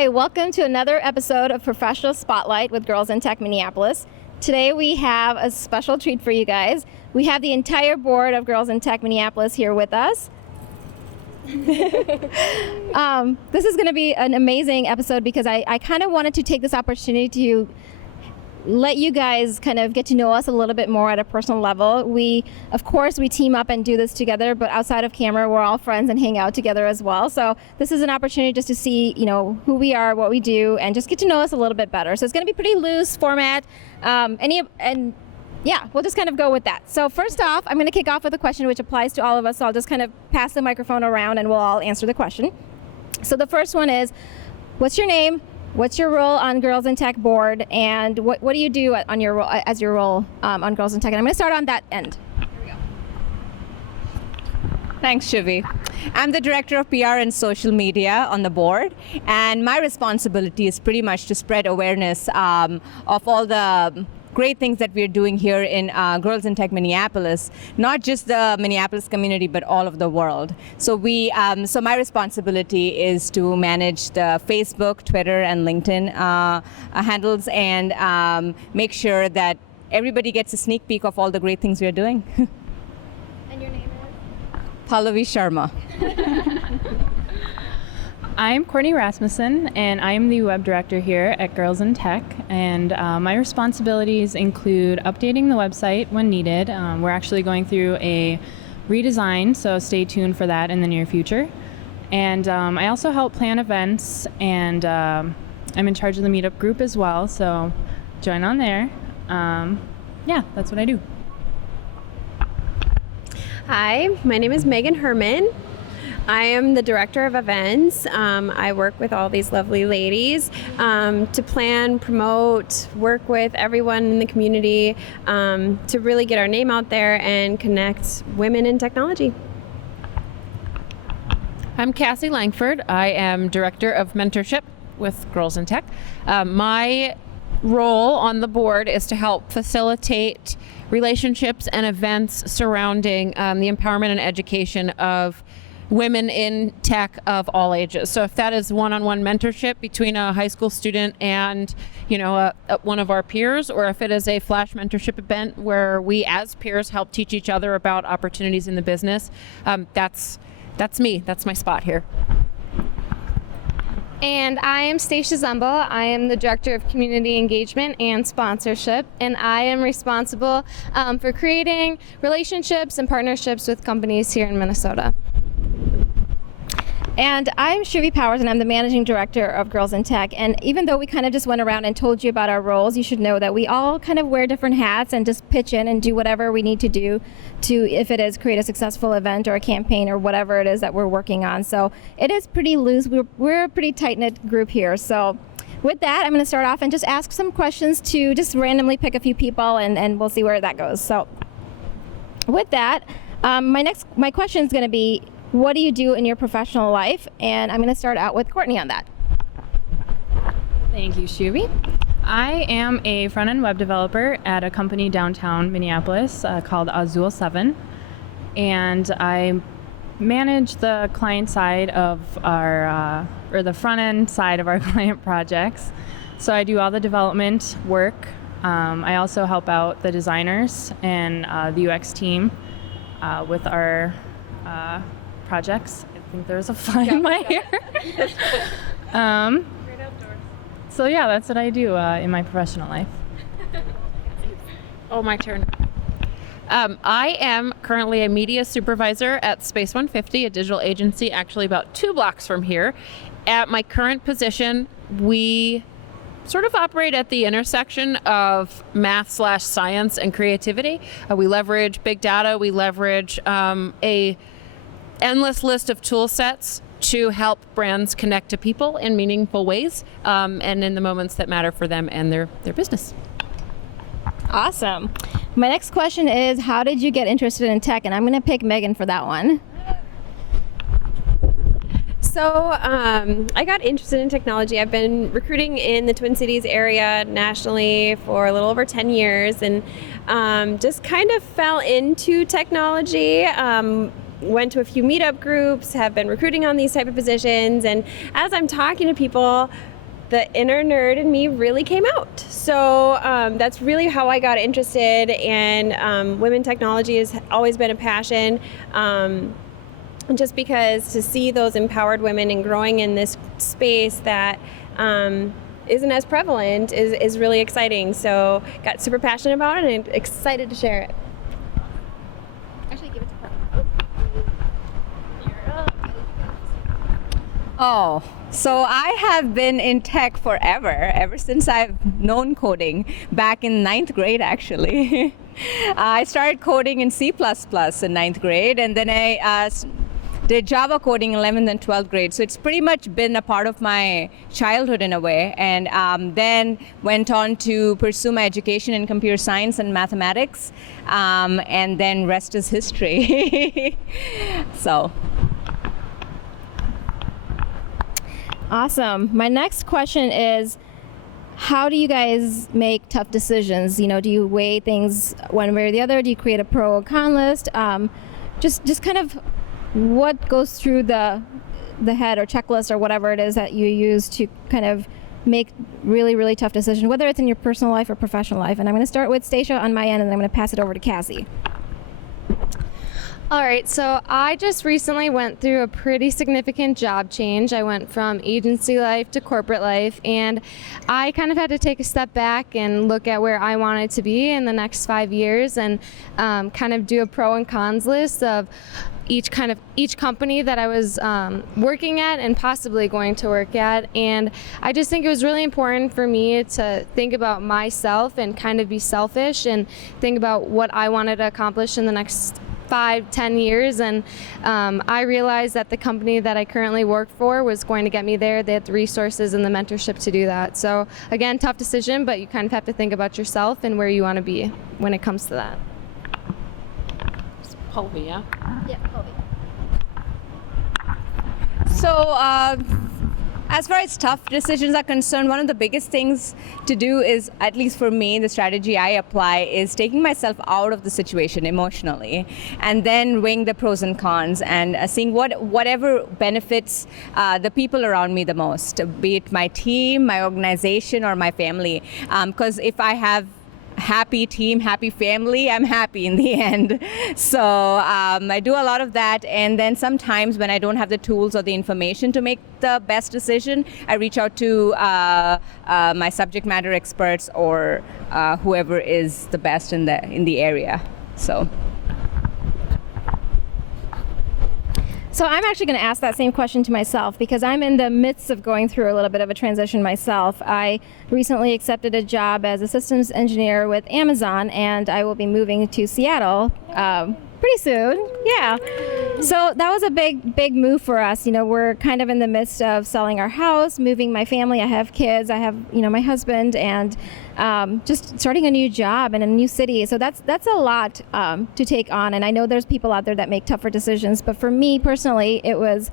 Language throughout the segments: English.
Hi, welcome to another episode of Professional Spotlight with Girls in Tech Minneapolis. Today we have a special treat for you guys. We have the entire board of Girls in Tech Minneapolis here with us. This is going to be an amazing episode because I kind of wanted to take this opportunity to let you guys kind of get to know us a little bit more at a personal level. Of course, we team up and do this together, but outside of camera, we're all friends and hang out together as well. So this is an opportunity just to see, who we are, what we do, and just get to know us a little bit better. So it's going to be pretty loose format, we'll just kind of go with that. So first off, I'm going to kick off with a question which applies to all of us. So I'll just kind of pass the microphone around and we'll all answer the question. So the first one is, what's your name? What's your role on Girls in Tech board, and what do you do on your role on Girls in Tech? And I'm going to start on that end. Here we go. Thanks, Shivi. I'm the Director of PR and Social Media on the board, and my responsibility is pretty much to spread awareness of all the great things that we're doing here in Girls in Tech Minneapolis, not just the Minneapolis community, but all of the world. So my responsibility is to manage the Facebook, Twitter, and LinkedIn handles, and make sure that everybody gets a sneak peek of all the great things we're doing. And your name is? Pallavi Sharma. I'm Courtney Rasmussen, and I am the web director here at Girls in Tech, and my responsibilities include updating the website when needed. We're actually going through a redesign, so stay tuned for that in the near future. And I also help plan events, and I'm in charge of the meetup group as well, so join on there. That's what I do. Hi, my name is Megan Herman. I am the Director of Events. I work with all these lovely ladies to plan, promote, work with everyone in the community to really get our name out there and connect women in technology. I'm Cassie Langford. I am Director of Mentorship with Girls in Tech. My role on the board is to help facilitate relationships and events surrounding the empowerment and education of women in tech of all ages. So if that is one-on-one mentorship between a high school student and one of our peers, or if it is a flash mentorship event where we as peers help teach each other about opportunities in the business, that's me. That's my spot here. And I am Stacia Zumbo. I am the Director of Community Engagement and Sponsorship, and I am responsible for creating relationships and partnerships with companies here in Minnesota. And I'm Shivi Powers, and I'm the Managing Director of Girls in Tech. And even though we kind of just went around and told you about our roles, you should know that we all kind of wear different hats and just pitch in and do whatever we need to do to, if it is create a successful event or a campaign or whatever it is that we're working on. So it is pretty loose. We're a pretty tight-knit group here. So with that, I'm going to start off and just ask some questions to just randomly pick a few people, and we'll see where that goes. So with that, my question is going to be, what do you do in your professional life? And I'm going to start out with Courtney on that. Thank you, Shivi. I am a front-end web developer at a company downtown Minneapolis called Azul 7, and I manage the client side of our, or the front-end side of our client projects. So I do all the development work. I also help out the designers and the UX team with our projects. I think there's a fly in my ear. So yeah, that's what I do in my professional life. Oh, my turn. I am currently a media supervisor at Space 150, a digital agency actually about 2 blocks from here. At my current position, we sort of operate at the intersection of math/science and creativity. We leverage big data. We leverage a endless list of tool sets to help brands connect to people in meaningful ways and in the moments that matter for them and their business. Awesome. My next question is, how did you get interested in tech? And I'm going to pick Megan for that one. So I got interested in technology. I've been recruiting in the Twin Cities area nationally for a little over 10 years, and just kind of fell into technology. Went to a few meetup groups, have been recruiting on these type of positions, and as I'm talking to people, the inner nerd in me really came out. So that's really how I got interested, and women technology has always been a passion. Just because to see those empowered women and growing in this space that isn't as prevalent is really exciting. So got super passionate about it and excited to share it. Actually, give it to her. Oh, so I have been in tech forever, ever since I've known coding, back in 9th grade actually. I started coding in C++ in 9th grade, and then I did Java coding 11th and 12th grade. So it's pretty much been a part of my childhood in a way, and then went on to pursue my education in computer science and mathematics, and then rest is history. So. Awesome. My next question is, how do you guys make tough decisions? You know, do you weigh things one way or the other? Do you create a pro and con list? Just kind of what goes through the head or checklist or whatever it is that you use to kind of make really, really tough decisions, whether it's in your personal life or professional life. And I'm going to start with Stacia on my end, and I'm going to pass it over to Cassie. All right, so I just recently went through a pretty significant job change. I went from agency life to corporate life, and I kind of had to take a step back and look at where I wanted to be in the next 5 years, and kind of do a pro and cons list of each company that I was working at and possibly going to work at. And I just think it was really important for me to think about myself and kind of be selfish and think about what I wanted to accomplish in the next 5-10 years, and I realized that the company that I currently work for was going to get me there. They had the resources and the mentorship to do that. So again, tough decision, but you kind of have to think about yourself and where you want to be when it comes to that. Colby, yeah? Yeah, Colby. So, as far as tough decisions are concerned, one of the biggest things to do is, at least for me, the strategy I apply is taking myself out of the situation emotionally, and then weighing the pros and cons, and seeing whatever benefits the people around me the most, be it my team, my organization, or my family. Because if I have happy team, happy family, I'm happy in the end. So I do a lot of that, and then sometimes when I don't have the tools or the information to make the best decision, I reach out to my subject matter experts or whoever is the best in the area. So I'm actually going to ask that same question to myself, because I'm in the midst of going through a little bit of a transition myself. I recently accepted a job as a systems engineer with Amazon, and I will be moving to Seattle pretty soon. Yeah. So that was a big move for us. You know, we're kind of in the midst of selling our house, moving my family. I have kids. I have, my husband, and just starting a new job in a new city. So that's a lot to take on. And I know there's people out there that make tougher decisions, but for me personally, it was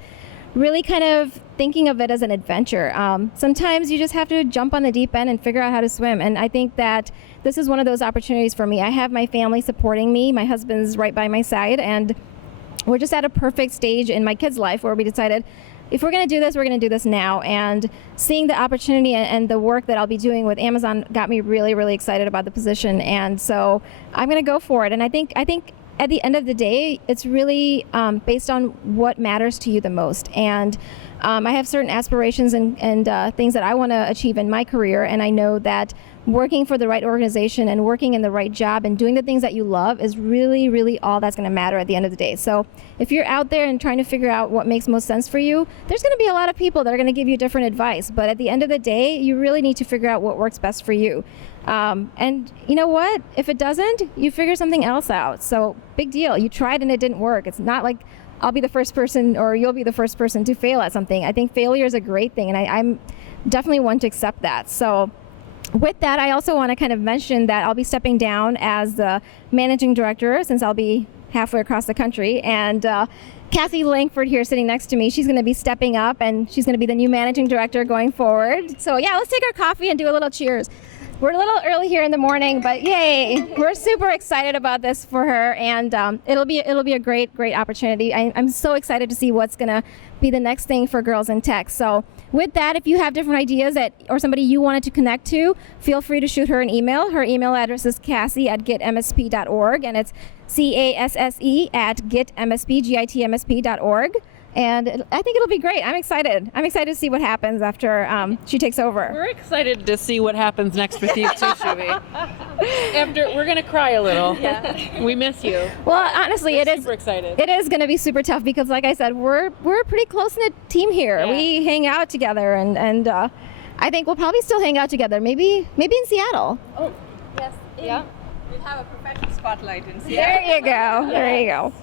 really kind of thinking of it as an adventure. Sometimes you just have to jump on the deep end and figure out how to swim. And I think that this is one of those opportunities for me. I have my family supporting me. My husband's right by my side, and we're just at a perfect stage in my kid's life where we decided, if we're going to do this, we're going to do this now. And seeing the opportunity and the work that I'll be doing with Amazon got me really, really excited about the position. And so I'm going to go for it. And I think at the end of the day, it's really based on what matters to you the most. And I have certain aspirations and things that I want to achieve in my career. And I know that working for the right organization and working in the right job and doing the things that you love is really, really all that's going to matter at the end of the day. So if you're out there and trying to figure out what makes most sense for you, there's going to be a lot of people that are going to give you different advice. But at the end of the day, you really need to figure out what works best for you. And you know what? If it doesn't, you figure something else out. So big deal. You tried and it didn't work. It's not like I'll be the first person or you'll be the first person to fail at something. I think failure is a great thing, and I'm definitely one to accept that. So with that, I also want to kind of mention that I'll be stepping down as the managing director, since I'll be halfway across the country. And Kathy Langford here sitting next to me, she's going to be stepping up, and she's going to be the new managing director going forward. So yeah, let's take our coffee and do a little cheers. we're a little early here in the morning, but yay! We're super excited about this for her, and it'll be a great opportunity. I'm so excited to see what's gonna be the next thing for Girls in Tech. So with that, if you have different ideas or somebody you wanted to connect to, feel free to shoot her an email. Her email address is cassie@gitmsp.org, and it's CASSE@gitmsp.org. And I think it'll be great. I'm excited. I'm excited to see what happens after she takes over. We're excited to see what happens next with you too, Shuvi. We're gonna cry a little. Yeah. We miss you. Well, honestly, We're super excited. It is going to be super tough because, like I said, we're a pretty close-knit team here. Yeah. We hang out together, and I think we'll probably still hang out together. Maybe in Seattle. Oh, Yes. Yeah. We'll have a professional spotlight in There you go. There you go.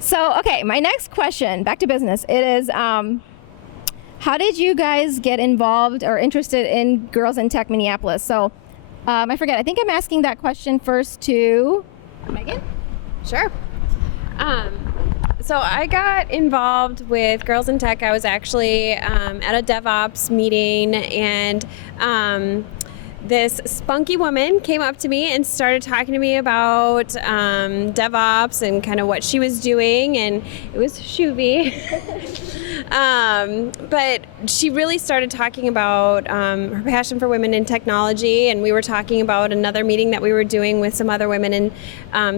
So, okay, my next question, back to business, it is, how did you guys get involved or interested in Girls in Tech Minneapolis? So, I forget, I think I'm asking that question first to Megan? Sure. So I got involved with Girls in Tech. I was actually at a DevOps meeting, and this spunky woman came up to me and started talking to me about DevOps and kind of what she was doing, and it was Shuvi. But she really started talking about her passion for women in technology, and we were talking about another meeting that we were doing with some other women in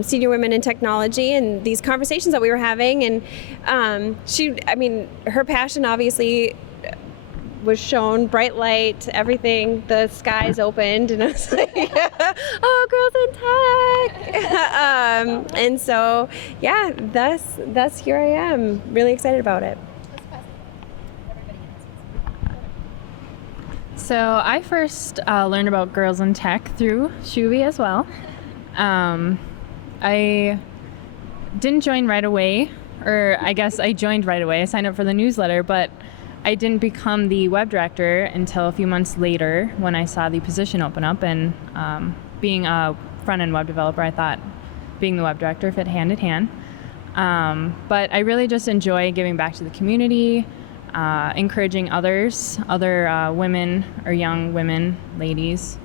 senior women in technology, and these conversations that we were having, and her passion obviously was shown, bright light, everything, the skies opened, and I was like, oh, Girls in Tech. And so, yeah, thus here I am, really excited about it. So I first learned about Girls in Tech through Shuvi as well. I didn't join right away, or I guess I joined right away. I signed up for the newsletter, but I didn't become the web director until a few months later when I saw the position open up. And being a front-end web developer, I thought being the web director fit hand in hand. But I really just enjoy giving back to the community, encouraging other women or young women, ladies,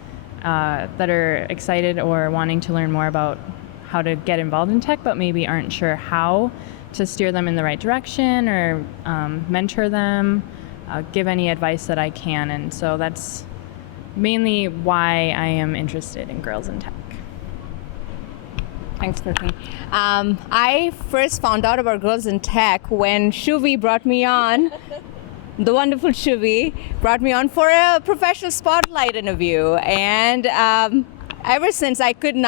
that are excited or wanting to learn more about how to get involved in tech, but maybe aren't sure how, to steer them in the right direction or mentor them, give any advice that I can. And so that's mainly why I am interested in Girls in Tech. Thanks, Courtney. I first found out about Girls in Tech when Shuvi brought me on. The wonderful Shuvi brought me on for a professional spotlight interview, and ever since I couldn't.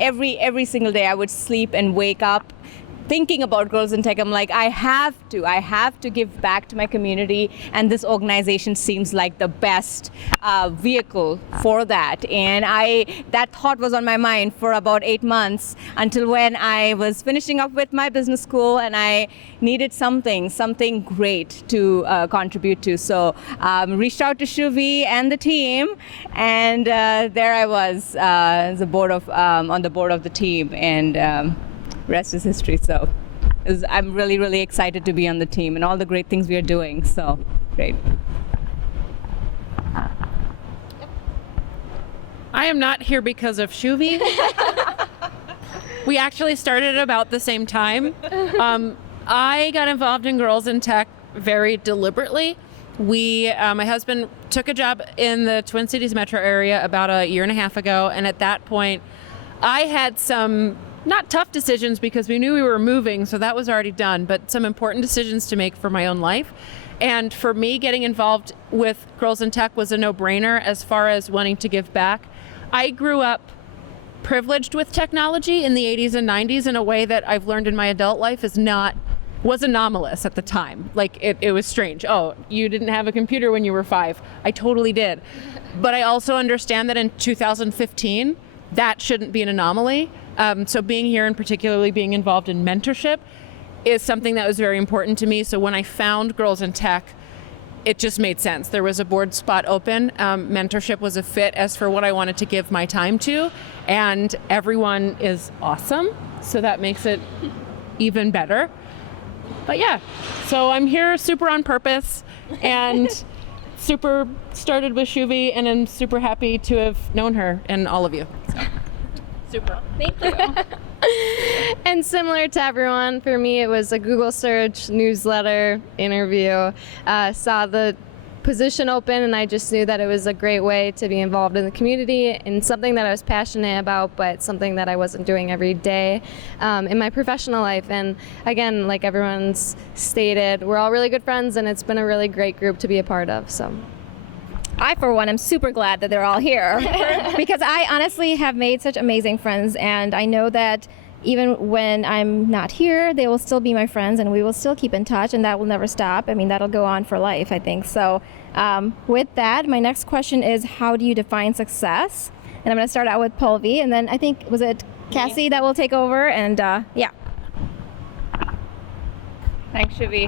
Every single day I would sleep and wake up thinking about Girls in Tech. I'm like, I have to give back to my community, and this organization seems like the best vehicle for that. And that thought was on my mind for about 8 months, until when I was finishing up with my business school and I needed something great to contribute to. So reached out to Shuvi and the team, and there I was on the board of the team, and rest is history. So I'm really, really excited to be on the team and all the great things we are doing. So great. I am not here because of Shuvi. We actually started about the same time. I got involved in Girls in Tech very deliberately. My husband took a job in the Twin Cities metro area about a year and a half ago, and at that point I had some not tough decisions because we knew we were moving, so that was already done, but some important decisions to make for my own life. And for me, getting involved with Girls in Tech was a no-brainer as far as wanting to give back. I grew up privileged with technology in the 80s and 90s in a way that I've learned in my adult life was anomalous at the time. Like it was strange. Oh, you didn't have a computer when you were 5. I totally did. But I also understand that in 2015, that shouldn't be an anomaly. So being here and particularly being involved in mentorship is something that was very important to me. So when I found Girls in Tech, it just made sense. There was a board spot open. Mentorship was a fit as for what I wanted to give my time to, and everyone is awesome. So that makes it even better. But yeah, so I'm here super on purpose, and super started with Shuvi, and I'm super happy to have known her and all of you. So, super. Thank you. And similar to everyone, for me, it was a Google search, newsletter, interview. Saw the position open, and I just knew that it was a great way to be involved in the community and something that I was passionate about, but something that I wasn't doing every day in my professional life. And again, like everyone's stated, we're all really good friends, and it's been a really great group to be a part of. So. I, for one, am super glad that they're all here because I honestly have made such amazing friends, and I know that even when I'm not here, they will still be my friends, and we will still keep in touch, and that will never stop. I mean, that'll go on for life, I think. So with that, my next question is, how do you define success? And I'm going to start out with Pulvi, and then I think, was it Cassie that will take over? And yeah. Thanks, Shivi.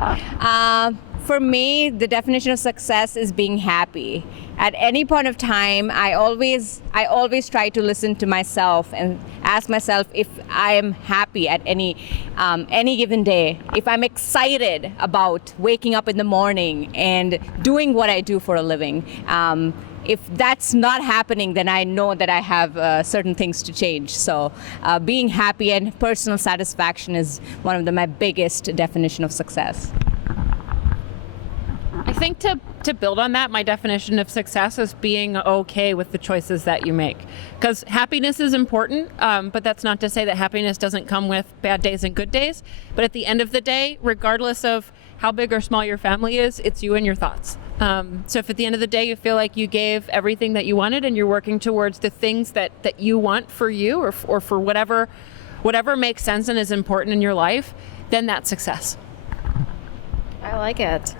For me, the definition of success is being happy. At any point of time, I always try to listen to myself and ask myself if I am happy at any given day. If I'm excited about waking up in the morning and doing what I do for a living. If that's not happening, then I know that I have certain things to change. So being happy and personal satisfaction is one of my biggest definition of success. I think to build on that, my definition of success is being okay with the choices that you make. Because happiness is important, but that's not to say that happiness doesn't come with bad days and good days. But at the end of the day, regardless of how big or small your family is, it's you and your thoughts. So if at the end of the day you feel like you gave everything that you wanted and you're working towards the things that you want for you or for whatever makes sense and is important in your life, then that's success. I like it.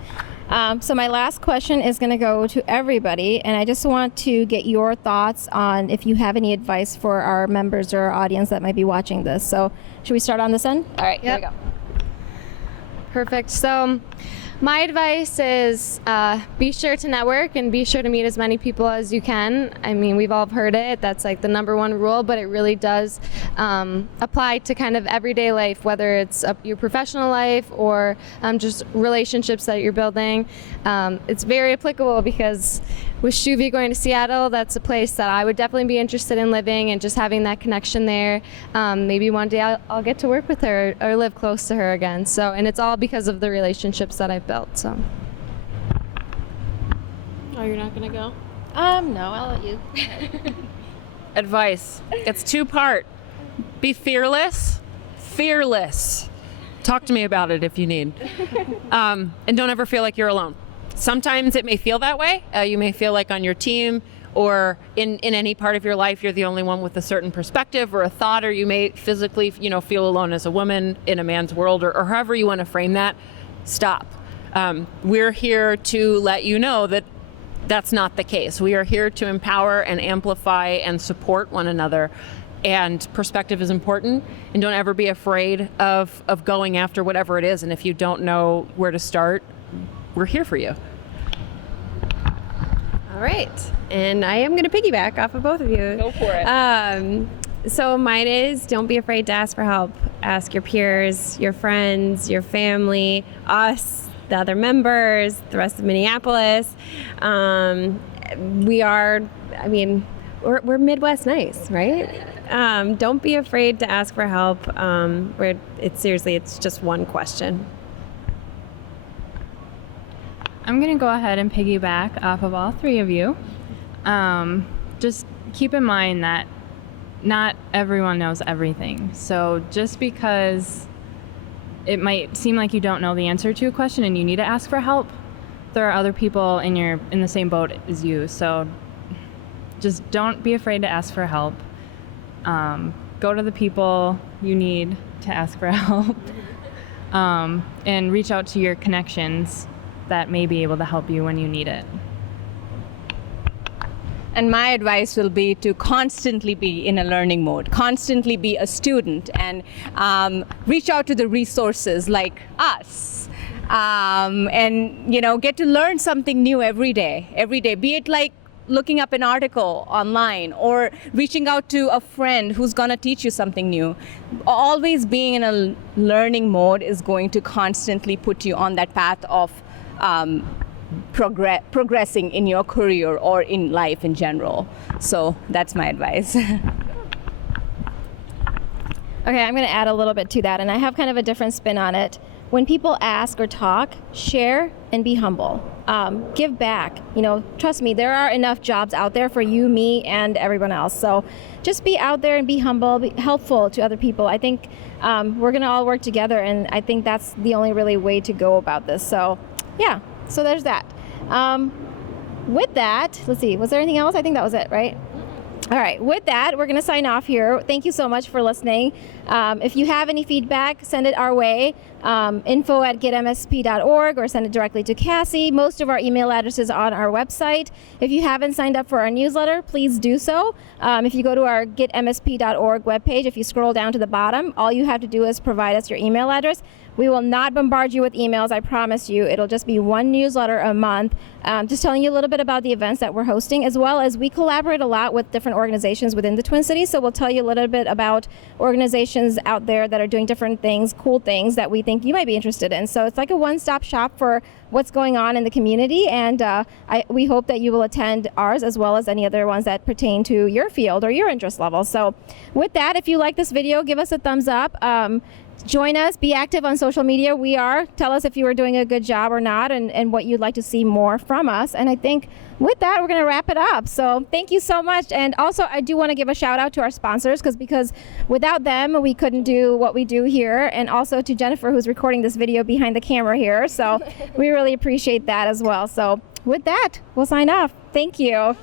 So my last question is going to go to everybody, and I just want to get your thoughts on if you have any advice for our members or our audience that might be watching this. So should we start on this end? All right, Here we go. Perfect. So my advice is be sure to network and be sure to meet as many people as you can. I mean, we've all heard it. That's like the number one rule, but it really does apply to kind of everyday life, whether it's your professional life or just relationships that you're building. It's very applicable because with Shuvi going to Seattle, that's a place that I would definitely be interested in living and just having that connection there. Maybe one day I'll get to work with her or live close to her again. So, and it's all because of the relationships that I've built. So. Oh, you're not gonna go? No, I'll let you. Advice. It's two-part. Be fearless. Fearless. Talk to me about it if you need. And don't ever feel like you're alone. Sometimes it may feel that way. You may feel like on your team or in any part of your life you're the only one with a certain perspective or a thought, or you may physically feel alone as a woman in a man's world, or however you want to frame that. Stop. We're here to let you know that that's not the case. We are here to empower and amplify and support one another. And perspective is important, and don't ever be afraid of going after whatever it is. And if you don't know where to start, we're here for you. All right. And I am going to piggyback off of both of you. Go for it. So mine is, don't be afraid to ask for help. Ask your peers, your friends, your family, us, the other members, the rest of Minneapolis. We're Midwest nice, right? Don't be afraid to ask for help. It's just one question. I'm going to go ahead and piggyback off of all three of you. Just keep in mind that not everyone knows everything. So just because it might seem like you don't know the answer to a question and you need to ask for help, there are other people in the same boat as you. So just don't be afraid to ask for help. Go to the people you need to ask for help, and reach out to your connections that may be able to help you when you need it. And my advice will be to constantly be in a learning mode, constantly be a student, and reach out to the resources like us, and get to learn something new every day, be it like looking up an article online or reaching out to a friend who's going to teach you something new. Always being in a learning mode is going to constantly put you on that path of progressing in your career or in life in general. So that's my advice. Okay, I'm going to add a little bit to that, and I have kind of a different spin on it. When people ask or talk, share and be humble. Give back. You know, trust me, there are enough jobs out there for you, me, and everyone else. So just be out there and be humble, be helpful to other people. I think we're going to all work together, and I think that's the only really way to go about this. So yeah, so there's that. With that, let's see, was there anything else? I think that was it, right? All right, with that, we're going to sign off here. Thank you so much for listening. If you have any feedback, send it our way, info@gitmsp.org, or send it directly to Cassie. Most of our email addresses are on our website. If you haven't signed up for our newsletter, please do so. If you go to our gitmsp.org webpage, if you scroll down to the bottom, all you have to do is provide us your email address. We will not bombard you with emails, I promise you. It'll just be one newsletter a month, just telling you a little bit about the events that we're hosting, as well as we collaborate a lot with different organizations within the Twin Cities. So we'll tell you a little bit about organizations out there that are doing different things, cool things that we think you might be interested in. So it's like a one-stop shop for what's going on in the community, and we hope that you will attend ours as well as any other ones that pertain to your field or your interest level. So with that, if you like this video, give us a thumbs up. Join us, be active on social media. We are. Tell us if you are doing a good job or not, and what you'd like to see more from us. And I think with that, we're going to wrap it up. So thank you so much. And also, I do want to give a shout out to our sponsors, because without them, we couldn't do what we do here. And also to Jennifer, who's recording this video behind the camera here. So we really appreciate that as well. So with that, we'll sign off. Thank you.